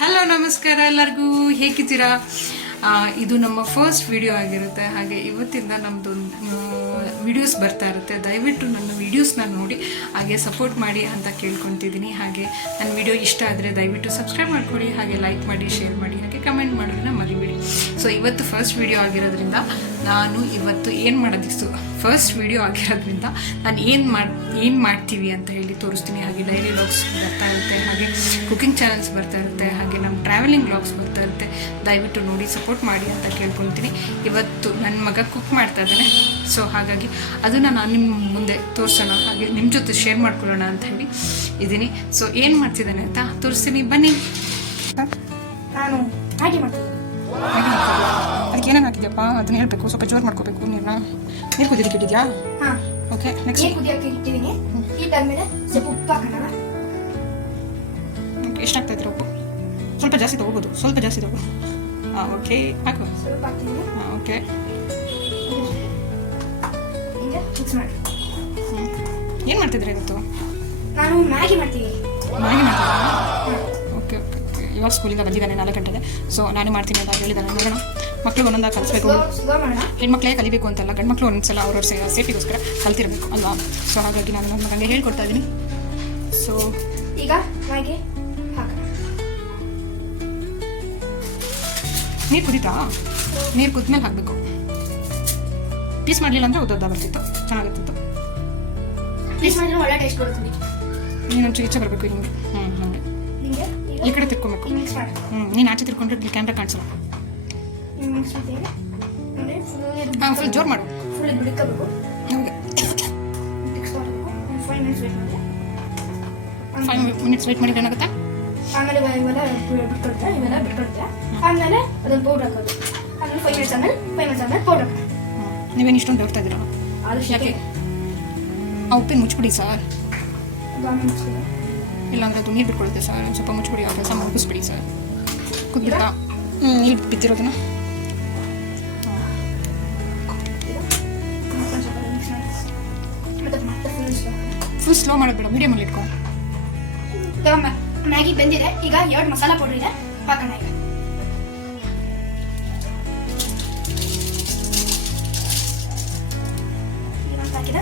Hello ನಮಸ್ಕಾರ ಎಲ್ಲರಿಗೂ, ಹೇಗಿದ್ದೀರಾ? ಇದು ನಮ್ಮ ಫಸ್ಟ್ ವಿಡಿಯೋ ಆಗಿರುತ್ತೆ. ಹಾಗೆ ಇವತ್ತಿಂದ ನಮ್ಮದು ವಿಡಿಯೋಸ್ ಬರ್ತಾ ಇರುತ್ತೆ. ದಯವಿಟ್ಟು ನನ್ನ ವೀಡಿಯೋಸ್ನ ನೋಡಿ ಹಾಗೆ ಸಪೋರ್ಟ್ ಮಾಡಿ ಅಂತ ಕೇಳ್ಕೊತಿದ್ದೀನಿ. ಹಾಗೆ ನನ್ನ ವಿಡಿಯೋ ಇಷ್ಟ ಆದರೆ ದಯವಿಟ್ಟು ಸಬ್ಸ್ಕ್ರೈಬ್ ಮಾಡ್ಕೊಳ್ಳಿ, ಹಾಗೆ ಲೈಕ್ ಮಾಡಿ, ಶೇರ್ ಮಾಡಿ, ಹಾಗೆ ಕಮೆಂಟ್ ಮಾಡೋದನ್ನ ಮರಿಬೇಡಿ. ಸೊ ಇವತ್ತು ಫಸ್ಟ್ ವಿಡಿಯೋ ಆಗಿರೋದ್ರಿಂದ ನಾನು ಇವತ್ತು ಏನು ಮಾಡೋದಿತ್ತು, ಫಸ್ಟ್ ವಿಡಿಯೋ ಆಗಿರೋದ್ರಿಂದ ನಾನು ಏನು ಮಾಡ್ತೀವಿ ಅಂತ ಹೇಳಿ ತೋರಿಸ್ತೀನಿ. ಹಾಗೆ ಡೈಲಿ ವ್ಲಾಗ್ಸ್ ಬರ್ತಾ ಇರುತ್ತೆ, ಹಾಗೆ ಕುಕಿಂಗ್ ಚಾನಲ್ಸ್ ಬರ್ತಾ ಇರುತ್ತೆ, ಹಾಗೆ ನಮ್ಮ ಟ್ರಾವೆಲಿಂಗ್ ವ್ಲಾಗ್ಸ್ ಬರ್ತಾ ಇರುತ್ತೆ. ದಯವಿಟ್ಟು ನೋಡಿ ಸಪೋರ್ಟ್ ಮಾಡಿ ಅಂತ ಕೇಳ್ಕೊತೀನಿ. ಇವತ್ತು ನನ್ನ ಮಗ ಕುಕ್ ಮಾಡ್ತಾ ಇದ್ದಾನೆ, ಸೊ ಹಾಗಾಗಿ ಅದನ್ನು ನಾನು ನಿಮ್ಮ ಮುಂದೆ ತೋರಿಸೋಣ, ಹಾಗೆ ನಿಮ್ಮ ಜೊತೆ ಶೇರ್ ಮಾಡ್ಕೊಳ್ಳೋಣ ಅಂತ ಹೇಳಿ ಇದ್ದೀನಿ. ಸೊ ಏನು ಮಾಡ್ತಿದ್ದಾನೆ ಅಂತ ತೋರಿಸ್ತೀನಿ, ಬನ್ನಿ. ನಾನು ಮ್ಯಾಗಿ ಮಾಡ್ತೀನಿ. ಅದಕ್ಕೆ ಏನೇನು ಹಾಕಿದ್ಯಪ್ಪ ಅದನ್ನ ಹೇಳಬೇಕು, ಸ್ವಲ್ಪ ಜೋರು ಮಾಡ್ಕೋಬೇಕು. ನೀರು ಕುದಿಲಿಕ್ಕೆ ಇಟ್ಟಿದ್ಯಾ? ಹಾಂ, ಓಕೆ. ನೆಕ್ಸ್ಟ್ ನೀರು ಕುದಿಯೋಕ್ಕೆ ಇಟ್ಟಿದ್ದೀನಿ. ಹೀಟಾದ್ಮೇಲೆ ಸ್ವಲ್ಪ ಉಪ್ಪು ಹಾಕೋಣ. ಎಷ್ಟಾಗ್ತಾ ಇದ್ರೆ ಉಪ್ಪು ಸ್ವಲ್ಪ ಜಾಸ್ತಿ ತೊಗೋಬೋದು, ಸ್ವಲ್ಪ ಜಾಸ್ತಿ ತಗೋ. ಹಾಂ, ಓಕೆ, ಹಾಕು. ಸ್ವಲ್ಪ ಹಾಕ್ತೀನಿ. ಹಾಂ, ಓಕೆ. ಹಿಂಗೆ ಮಿಕ್ಸ್ ಮಾಡಿ. ಏನು ಮಾಡ್ತಿದ್ರೆ ಇವತ್ತು? ನಾನು ಮ್ಯಾಗಿ ಮಾಡ್ತೀನಿ. ಮ್ಯಾಗಿ ಮಾಡ್ತಿದ್ರಾ? Okay okay okay. ಇವಾಗ ಸ್ಕೂಲಿಂದ ಬಂದಿದ್ದಾನೆ 4 ಗಂಟೆಗೆ. ಸೊ ನಾನೇ ಮಾಡ್ತೀನಿ ಅಂತ ಹೇಳಿದ್ದಾನೆ. ನೋಡೋಣ, ಮಕ್ಕಳು ಒಂದೊಂದಾಗ ಕಲಿಸ್ಬೇಕು. ಸ್ಲೋ ಮಾಡೋಣ. ಹೆಣ್ಮಕ್ಳೇ ಕಲಿಬೇಕು ಅಂತಲ್ಲ, ಗಂಡು ಮಕ್ಕಳು ಒಂದೊಂದ್ಸಲ ಅವ್ರವ್ರ ಸೇಫ್ಟಿಗೋಸ್ಕರ ಕಲ್ತಿರ್ಬೇಕು ಅಲ್ವಾ? ಸೊ ಹಾಗಾಗಿ ನಾನು ನನ್ನ ಮಗನಿಗೆ ಹೇಳ್ಕೊಡ್ತಾ ಇದ್ದೀನಿ. ಸೊ ಈಗ ಮ್ಯಾಗಿ ಹಾಕೋಣ. ನೀರು ಕುದೀತಾ? ನೀರು ಕುದ್ಮೇಲೆ ಹಾಕಬೇಕು. ಪೀಸ್ ಮಾಡಲಿಲ್ಲ ಅಂದರೆ ಉದ್ದ ಬರ್ತಿತ್ತು, ಚೆನ್ನಾಗಿರ್ತಿತ್ತು. ಪೀಸ್ ಮಾಡಿದ್ರೆ ಒಳ್ಳೆ ಟೇಸ್ಟ್ ಬರುತ್ತೆ. ನೀನು ಈಚೆ ಬರಬೇಕು ಹಿಂಗೆ. ಹಾಗೆ ಹಿಂಗೆ ಈ ಕಡೆ ತಿರ್ಕೊಬೇಕು. ಮಿಕ್ಸ್ ಮಾಡಿ. ನೀನು ಆಚೆ ತಿರ್ಕೊಂಡ್ರೆ ಇಲ್ಲಿ ಕ್ಯಾಮ್ರಾ ಕಾಣಿಸಲ್ಲ. ಮಿಕ್ಸ್ ಮಾಡ್ತೀನಿ. ಅಂದರೆ ಹಾಂ, ಫುಲ್ ಜೋರು ಮಾಡು. ಫುಲ್ ಬಿಡ್ಕೋಬೇಕು. ಹೌದು, ಮಿಕ್ಸ್ ಮಾಡಬೇಕು. 5 ಮಿನಿಟ್ಸ್ ವೇಟ್ ಮಾಡಿ. 5 ಮಿನಿಟ್ಸ್ ವೇಟ್ ಮಾಡಿದ್ರೆ ಏನಾಗುತ್ತೆ? ಆಮೇಲೆ ಇವೆಲ್ಲ ಬಿಟ್ಕೊಳುತ್ತೆ. ಆಮೇಲೆ ಅದನ್ನು ಪೌಡರ್ ಹಾಕೋದು. ಆಮೇಲೆ 5 ಮಿನಿಟ್ಸ್ ಆಮೇಲೆ ಪೌಡರ್ ಹಾಕೋದು. ನೀವೇನು ಇಷ್ಟೊಂದು ಬೇಡ್ತಾ ಇದ್ದೀರಾ? ಆದಷ್ಟು ಯಾಕೆ? ಆ ಉಪ್ಪಿನ ಮುಚ್ಚಿಬಿಡಿ ಸರ್. ಇಲ್ಲಾಂದ್ರೆ ಅದು ನೀರು ಬಿಟ್ಕೊಳುತ್ತೆ ಸರ್. ಸ್ವಲ್ಪ ಮುಚ್ಚಿಬಿಡಿ, ಆ ಕೆಲಸ ಮುಗಿಸ್ಬಿಡಿ ಸರ್. ಕುದ್ಬಿಡ್ತಾ ನೀರು ಬಿದ್ದಿರೋದನ್ನ ಫುಲ್ ಸ್ಲೋ ಮಾಡೋದು ಬೇಡ, ಮೀಡಿಯಮಲ್ಲಿ ಇಟ್ಕೊ. ಮ್ಯಾಗಿ ಬೆಂದಿದೆ. ಈಗ 2 ಮಸಾಲಾ ಪೌಡರ್ ಇದೆ, ಹಾಕೋಣ. ಈಗ ಹಾಕಿದ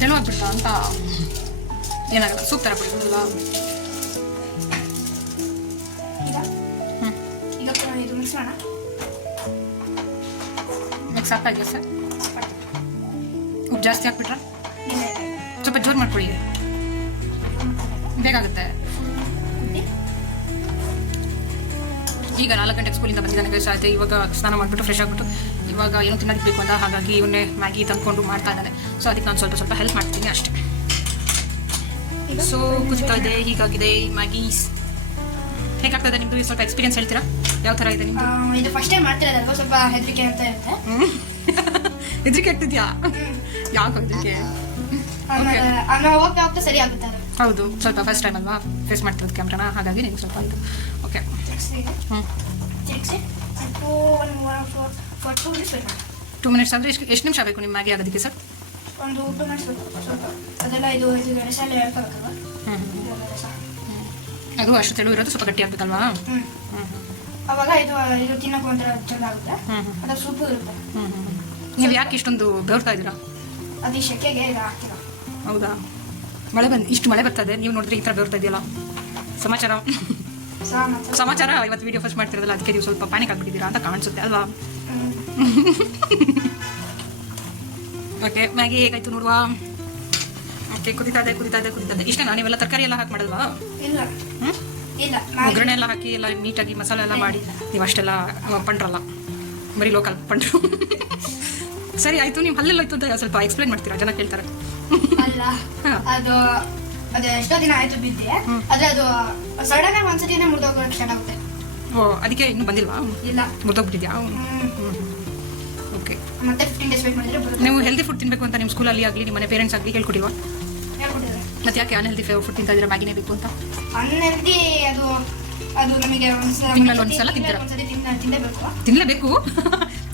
ತೆಳು ಆಗ್ಬಿಡ್ತಾ ಅಂತ ಏನಾಗಲ್ಲ, ಸೂಪ್ ಥರ ಬಿಡೋದಿಲ್ಲ. ಈಗ ಇದು ಮಿಕ್ಸ್ ಮಾಡೋಣ. ಮಿಕ್ಸ್ ಆಗ್ತಾ ಇದೆಯಾ ಸರ್? ಉಪ್ಪು ಜಾಸ್ತಿ ಹಾಕ್ಬಿಟ್ರೆ ಸ್ವಲ್ಪ ಜೋರು ಮಾಡ್ಕೊಳ್ಳಿ, ಬೇಕಾಗುತ್ತೆ. ಈಗ 4 ಗಂಟೆಗೆ ಸ್ಕೂಲಿಂದ ಬಂದಿದ್ದಾನೆ ಗೈಸ್. ಆಯ್ತು, ಇವಾಗ ಸ್ನಾನ ಮಾಡಿಬಿಟ್ಟು ಫ್ರೆಶ್ ಆಗಿಬಿಟ್ಟು ಇವಾಗ ಏನು ತಿನ್ನೋದಕ್ಕೆ ಬೇಕು ಅಂತ, ಹಾಗಾಗಿ ಇವನ್ನೇ ಮ್ಯಾಗಿ ತಂದ್ಕೊಂಡು ಮಾಡ್ತಾ ಇದ್ದಾನೆ. ಸೊ ಅದಕ್ಕೆ ನಾನು ಸ್ವಲ್ಪ ಹೆಲ್ಪ್ ಮಾಡ್ತೀನಿ ಅಷ್ಟೇ. ಸೊ ಕುದಿತಾ ಇದೆ, ಹೀಗಾಗಿದೆ ಮ್ಯಾಗೀಸ್. ಹೇಗಾಗ್ತದೆ ನಿಮ್ಮದು? ಸ್ವಲ್ಪ ಎಕ್ಸ್ಪೀರಿಯನ್ಸ್ ಹೇಳ್ತೀರಾ? ಯಾವ ಥರ ಇದೆ ನಿಮ್ಮದು? ಇದು ಫಸ್ಟ್ ಟೈಮ್ ಮಾಡ್ತಿರೋದಲ್ವ, ಸ್ವಲ್ಪ ಹೆದರಿಕೆ ಅಂತ ಇರುತ್ತೆ. ಹೆದರಿಕೆ ಆಗ್ತಿದ್ಯಾ? ಯಾಕೆ ಹೆದರಿಕೆ? ಆಮೇಲೆ ಹೋಗ್ತಾ ಸರಿ ಆಗುತ್ತೆ. ಹೌದು, ಸ್ವಲ್ಪ ಫಸ್ಟ್ ಟೈಮ್ ಅಲ್ವಾ ಫೇಸ್ ಮಾಡ್ತಿರೋದು ಕ್ಯಾಮ್ರಾನ, ಹಾಗಾಗಿ ನಿಮ್ಗೆ ಸ್ವಲ್ಪ ಇದು. ಓಕೆ. ತಿರುಗಿಸಿ 2 ಮಿನಿಟ್ಸ್ ಅಂದರೆ ಎಷ್ಟು ನಿಮಿಷ ಬೇಕು ನಿಮ್ಮ ಮ್ಯಾಗಿ ಆಗೋದಕ್ಕೆ ಸರ್? ಒಂದು 2 ಮಿನಿಟ್ಸ್ ಸ್ವಲ್ಪ ಅದೆಲ್ಲ ಇದು ರಸೆಲ್ಲ ಹೇಳ್ಕೋಬೇಕಲ್ವ. ಅದು ಅಷ್ಟು ತೆಳು ಇರೋದು ಸ್ವಲ್ಪ ಗಟ್ಟಿ ಆಗ್ಬೇಕಲ್ವಾ? ಅವಾಗ ಇದು ತಿನ್ನೋಕೆ ಒಂಥರ ಚೆನ್ನಾಗುತ್ತೆ. ಅದಾಗ ಸೂಪು ಇರುತ್ತೆ. ನೀವು ಯಾಕೆ ಇಷ್ಟೊಂದು ಬೆವರ್ತಾ ಇದ್ದೀರಾ? ಅದು ಈ ಶೆಕೆಗೆ ಇದು ಹಾಕ್ತೀರ. ಹೌದಾ? ಇಷ್ಟು ಮಳೆ ಬರ್ತದೆ, ನೀವು ನೋಡಿದ್ರೆ ಈ ಥರ ಬೆವರ್ತಾ ಇದೆಯಲ್ಲ. ಸಮಾಚಾರ ಇವತ್ತು ವಿಡಿಯೋ ಫಸ್ಟ್ ಮಾಡ್ತಿರೋದಲ್ಲ, ಅದಕ್ಕೆ ನೀವು ಸ್ವಲ್ಪ ಪ್ಯಾನಿಕ್ ಆಗಿಬಿಟ್ಟಿದ್ದೀರಾ ಅಂತ ಕಾಣಿಸುತ್ತೆ ಅಲ್ವಾ? ಓಕೆ, ಮ್ಯಾಗಿ ಹೇಗಾಯ್ತು ನೋಡುವ. ಓಕೆ, ಕುದಿತಾ ಇದೆ. ಇಷ್ಟೇನಾ? ನೀವೆಲ್ಲ ತರಕಾರಿ ಎಲ್ಲ ಹಾಕಿ ಮಾಡಲ್ವಾ? ಇಲ್ಲ ಇಲ್ಲ, ಒಗ್ಗರಣೆ ಎಲ್ಲ ಹಾಕಿ ಎಲ್ಲ ನೀಟಾಗಿ ಮಸಾಲೆ ಎಲ್ಲ ಮಾಡಿ ನೀವು ಅಷ್ಟೆಲ್ಲ ಪಂಡ್ರಲ್ಲ, ಬರೀ ಲೋಕಲ್ ಪಂಡ್ರು. ಸರಿ ಆಯಿತು, ನಿಮ್ಮ ಹಲ್ಲೆಲ್ಲ ಆಯ್ತು ಅಂತ ಸ್ವಲ್ಪ ಎಕ್ಸ್ಪ್ಲೇನ್ ಮಾಡ್ತೀರಾ? ಜನ ಕೇಳ್ತಾರೆ. ಅಲ್ಲ, ಅದು ಎಷ್ಟೋ ದಿನ ಆಯ್ತು ಬಿದ್ದೆ. ಆದ್ರೆ ಅದು ಸಡನ್ ಆಗಿ ಒಂದ್ಸತಿನೇ ಮುರಿದೋಗೋಕೆ ಸ್ಟಾರ್ಟ್ ಆಗುತ್ತೆ. ಓ, ಅದಕ್ಕೆ ಇನ್ನೂ ಬಂದಿಲ್ವಾ? ಇಲ್ಲ, ಮುರಿದೋಗ್ಬಿಟ್ಟಿದ್ಯಾ? ಓಕೆ. ಮತ್ತೆ 15 ಡೇಸ್ ವೇಟ್ ಮಾಡಿದ್ರೆ ಬರುತ್ತೆ. ನೀವು ಹೆಲ್ದಿ ಫುಡ್ ತಿನ್ನಬೇಕು ಅಂತ ನಿಮ್ಮ ಸ್ಕೂಲಲ್ಲಿ ಆಗಲಿ ನಿಮ್ಮ ಮನೆ ಪೇರೆಂಟ್ಸ್ ಆಗಲಿ ಹೇಳ್ಕೊಟ್ಟಿಲ್ವಾ? ಹೇಳ್ಕೊಟ್ಟಿದ್ದಾರೆ. ಮತ್ತೆ ಯಾಕೆ ಅನ್ಹೆಲ್ದಿ ಫುಡ್ ತಿಂತಾ ಇದ್ದೀರಾ? ಮ್ಯಾಗಿನೇ ಬೇಕು ಅಂತ? ಅನ್ಹೆಲ್ದಿ ಅದು ನಮಗೆ ತಿಂಗಳಲ್ಲಿ ಒಂದ್ಸಲ ತಿಂತೀರಾ? ತಿನ್ನಲೇಬೇಕು.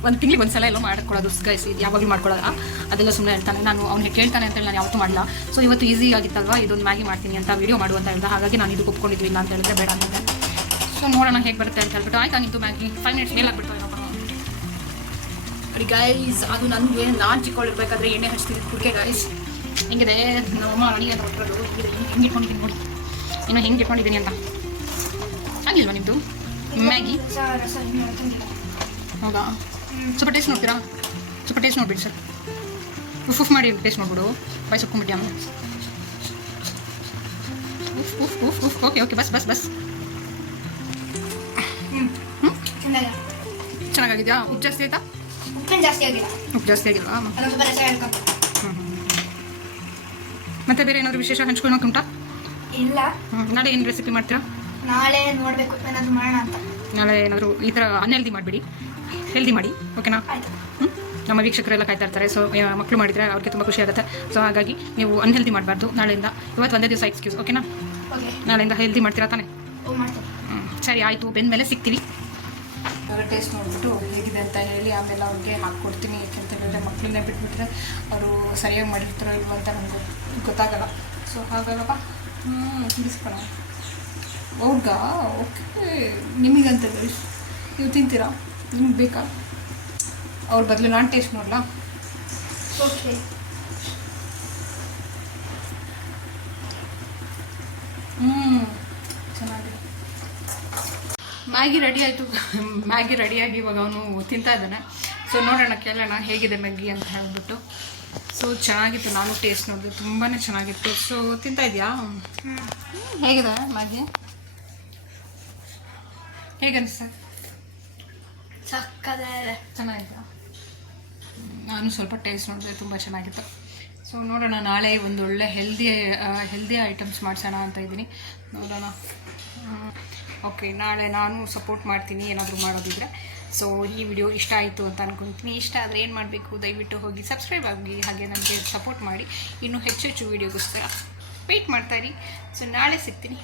ಒಂದು ತಿಂಗಳಿಗೆ ಒಂದು ಸಲ ಎಲ್ಲ ಮಾಡ್ಕೊಳ್ಳೋದು ಗೈಸ್, ಇದು ಯಾವಾಗಲೂ ಮಾಡ್ಕೊಳ್ಳೋಲ್ಲ. ಅದೆಲ್ಲ ಸುಮ್ಮನೆ ಹೇಳ್ತಾನೆ, ನಾನು ಅವ್ನಿಗೆ ಕೇಳ್ತಾನೆ ಅಂತೇಳಿ ನಾನು ಯಾವತ್ತೂ ಮಾಡಿಲ್ಲ. ಸೊ ಇವತ್ತು ಈಸಿ ಆಗಿತ್ತಲ್ವ, ಇದೊಂದು ಮ್ಯಾಗಿ ಮಾಡ್ತೀನಿ ಅಂತ ವಿಡಿಯೋ ಮಾಡುವಂತ ಹೇಳ್ದೆ. ಹಾಗಾಗಿ ನಾನು ಇದು ಒಪ್ಕೊಂಡಿದ್ವಿ, ಇಲ್ಲ ಅಂತ ಹೇಳಿದ್ರೆ ಬೇಡ ಅಂದೆ. ಸೊ ನೋಡೋಣ ಹೇಗೆ ಬರುತ್ತೆ ಅಂತ ಹೇಳ್ಬಿಟ್ಟು ಆಯ್ತಾ ನಿಂತು ಮ್ಯಾಗಿ 5 ಮಿನಿಟ್ಸ್ ಮೇಲೆ ಆಗ್ಬಿಡ್ತು ಗೈಸ್. ಅದು ನನಗೆ ನಾನು ಚಿಕ್ಕವಳಿರ್ಬೇಕಾದ್ರೆ ಎಣ್ಣೆ ಹಚ್ತಿದ್ದು ಕುಡಿಕೆ ಗೈಸ್. ಹೆಂಗಿದೆ ನಮ್ಮಮ್ಮ ಅಡಿಗೆ ಕೊಟ್ಟಿರೋದು, ಹೆಂಗೆ ಇಟ್ಕೊಂಡಿದ್ದೀನಿ ನೋಡಿ, ಇನ್ನು ಹೆಂಗೆ ಇಟ್ಕೊಂಡಿದ್ದೀನಿ ಅಂತ. ಆಗಿಲ್ವಾ ನಿಮ್ಮದು ಮ್ಯಾಗಿ? ಹೌದಾ, ಸ್ವಲ್ಪ ಟೇಸ್ಟ್ ನೋಡ್ತೀರಾ? ಸ್ವಲ್ಪ ಟೇಸ್ಟ್ ನೋಡ್ಬಿಡಿ ಸರ್, ಉಫ್ ಮಾಡಿ ಟೇಸ್ಟ್ ನೋಡ್ಬಿಡು, ಬಾಯ್ ಸೊಕ್ಕೊಂಬಿಟ್ಟು ಆಮೇಲೆ. ಉಫ್ ಓಕೆ ಓಕೆ, ಬಸ್ ಬಸ್ ಬಸ್. ಚೆನ್ನಾಗಿದೆಯಾ? ಉಪ್ಪು ಜಾಸ್ತಿ ಆಯ್ತಾ? ಜಾಸ್ತಿ ಆಗಿಲ್ಲ. ಉಪ್ಪು ಜಾಸ್ತಿ ಆಗಿಲ್ವಾ? ಮತ್ತೆ ಬೇರೆ ಏನಾದರೂ ವಿಶೇಷ ಹಂಚ್ಕೊಳ್ಳೋಕೆ ಉಂಟಾ? ಇಲ್ಲ. ನಾಳೆ ಏನು ರೆಸಿಪಿ ಮಾಡ್ತೀರಾ? ನಾಳೆ ನೋಡಬೇಕು, ಏನಾದರೂ ಮಾಡೋಣ ಅಂತ. ನಾಳೆ ಏನಾದರೂ ಈ ಥರ ಅನ್ಹೆಲ್ದಿ ಮಾಡಿಬಿಡಿ, ಹೆಲ್ದಿ ಮಾಡಿ, ಓಕೆನಾ? ನಮ್ಮ ವೀಕ್ಷಕರೆಲ್ಲ ಕಾಯ್ತಾ ಇರ್ತಾರೆ. ಸೊ ಮಕ್ಕಳು ಮಾಡಿದರೆ ಅವ್ರಿಗೆ ತುಂಬ ಖುಷಿ ಆಗುತ್ತೆ. ಸೊ ಹಾಗಾಗಿ ನೀವು ಅನ್ಹೆಲ್ದಿ ಮಾಡಬಾರ್ದು ನಾಳೆಯಿಂದ. ಇವತ್ತು ಒಂದೇ ದಿವಸ ಎಕ್ಸ್ಕ್ಯೂಸ್, ಓಕೆನಾ? ನಾಳೆಯಿಂದ ಹೆಲ್ದಿ ಮಾಡ್ತೀರಾ ತಾನೇ? ಸರಿ ಆಯಿತು, ಬೆಂದ ಮೇಲೆ ಸಿಗ್ತೀವಿ. ಟೇಸ್ಟ್ ನೋಡ್ಬಿಟ್ಟು ಹೇಗಿದೆ ಅಂತ ಹೇಳಿ ಆಮೇಲೆ ಅವ್ರಿಗೆ ಹಾಕ್ಕೊಡ್ತೀನಿ. ಯಾಕೆಂತ ಹೇಳಿದ್ರೆ ಮಕ್ಕಳನ್ನೇ ಬಿಟ್ಬಿಟ್ರೆ ಅವರು ಸರಿಯಾಗಿ ಮಾಡಿರ್ತಾರೋ ಇಲ್ವೋ ಅಂತ ನನಗೆ ಗೊತ್ತಾಗಲ್ಲ. ಸೊ ಹಾಗಾಗಪ್ಪ ತಿಳಿಸ್ಕೊಳ ಹೌದಾ? ಓಕೆ, ನಿಮಗಂತ ನೀವು ತಿಂತೀರಾ? ನಿಮ್ಗೆ ಬೇಕಾ? ಅವ್ರ ಬದಲು ನಾನು ಟೇಸ್ಟ್ ನೋಡಲಾ? ಓಕೆ. ಚೆನ್ನಾಗಿದೆ. ಮ್ಯಾಗಿ ರೆಡಿ ಆಯಿತು. ಮ್ಯಾಗಿ ರೆಡಿಯಾಗಿ ಇವಾಗ ಅವನು ತಿಂತಾ ಇದ್ದಾನೆ. ಸೊ ನೋಡೋಣ, ಕೇಳೋಣ ಹೇಗಿದೆ ಮ್ಯಾಗಿ ಅಂತ ಹೇಳ್ಬಿಟ್ಟು. ಸೊ ಚೆನ್ನಾಗಿತ್ತು, ನಾನು ಟೇಸ್ಟ್ ನೋಡಿದೆ, ತುಂಬಾ ಚೆನ್ನಾಗಿತ್ತು. ಸೊ ತಿಂತಾ ಇದೆಯಾ? ಹೇಗಿದೆ ಮ್ಯಾಗಿ? ಹೇಗೆ ಅನಿಸ್ತಾ? ಚೆನ್ನಾಗಿತ್ತು. ನಾನು ಸ್ವಲ್ಪ ಟೇಸ್ಟ್ ನೋಡಿದೆ, ತುಂಬ ಚೆನ್ನಾಗಿತ್ತು. ಸೊ ನೋಡೋಣ, ನಾಳೆ ಒಂದು ಒಳ್ಳೆ ಹೆಲ್ದಿ ಐಟಮ್ಸ್ ಮಾಡಿಸೋಣ ಅಂತ ಇದ್ದೀನಿ. ನೋಡೋಣ. ಓಕೆ, ನಾಳೆ ನಾನು ಸಪೋರ್ಟ್ ಮಾಡ್ತೀನಿ ಏನಾದರೂ ಮಾಡೋದಿದ್ರೆ. ಸೊ ಈ ವಿಡಿಯೋ ಇಷ್ಟ ಆಯಿತು ಅಂತ ಅಂದ್ಕೊಳ್ತೀನಿ. ಇಷ್ಟ ಆದರೆ ಏನು ಮಾಡಬೇಕು, ದಯವಿಟ್ಟು ಹೋಗಿ ಸಬ್ಸ್ಕ್ರೈಬ್ ಆಗಿ, ಹಾಗೆ ನನಗೆ ಸಪೋರ್ಟ್ ಮಾಡಿ. ಇನ್ನೂ ಹೆಚ್ಚು ವೀಡಿಯೋಗೋಸ್ಕರ ವೆಯ್ಟ್ ಮಾಡ್ತಾಯಿರಿ. ಸೊ ನಾಳೆ ಸಿಗ್ತೀನಿ.